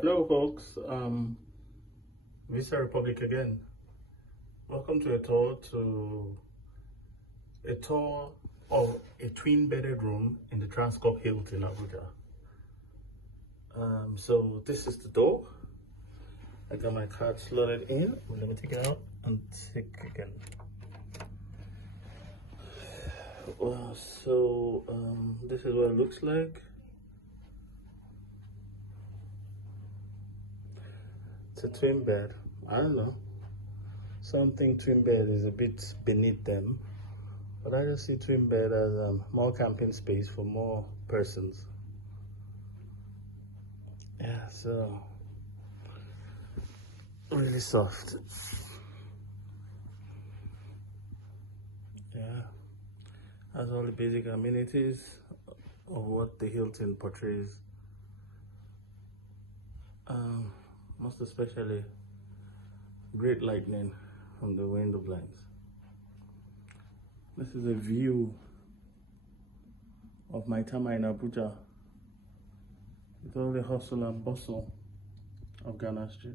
Hello folks, Visa Republic again. Welcome to a tour of a twin bedded room in the Transcorp Hilton Abuja. So this is the door. I got my card slotted in. Let me take it out and take again. Well, so this is what it looks like. It's a twin bed. I don't know. Something twin bed is a bit beneath them, but I just see twin bed as more camping space for more persons. Yeah, so really soft. Yeah, has all the basic amenities of what the Hilton portrays. Most especially great lighting from the window blinds. This is a view of my time in Abuja with all the hustle and bustle of Ghana Street.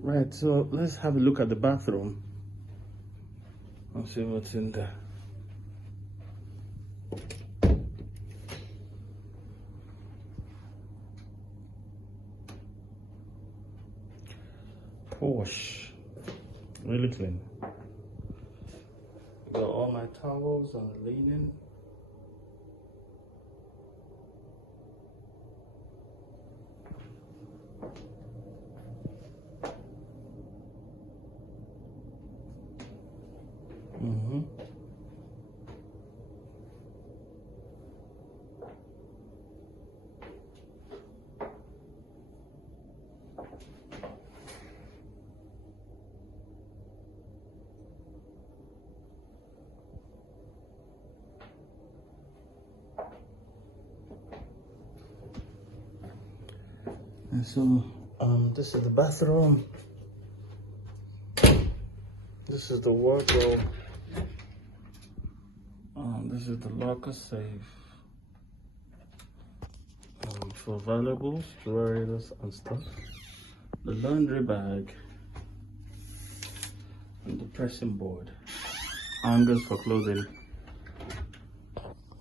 Right, so let's have a look at the bathroom and see what's in there. Posh, really clean. Got all my towels and linen. And so this is the bathroom. This is the wardrobe. This is the locker safe for valuables, jewelry, and stuff. The laundry bag and the pressing board. Hangers for clothing.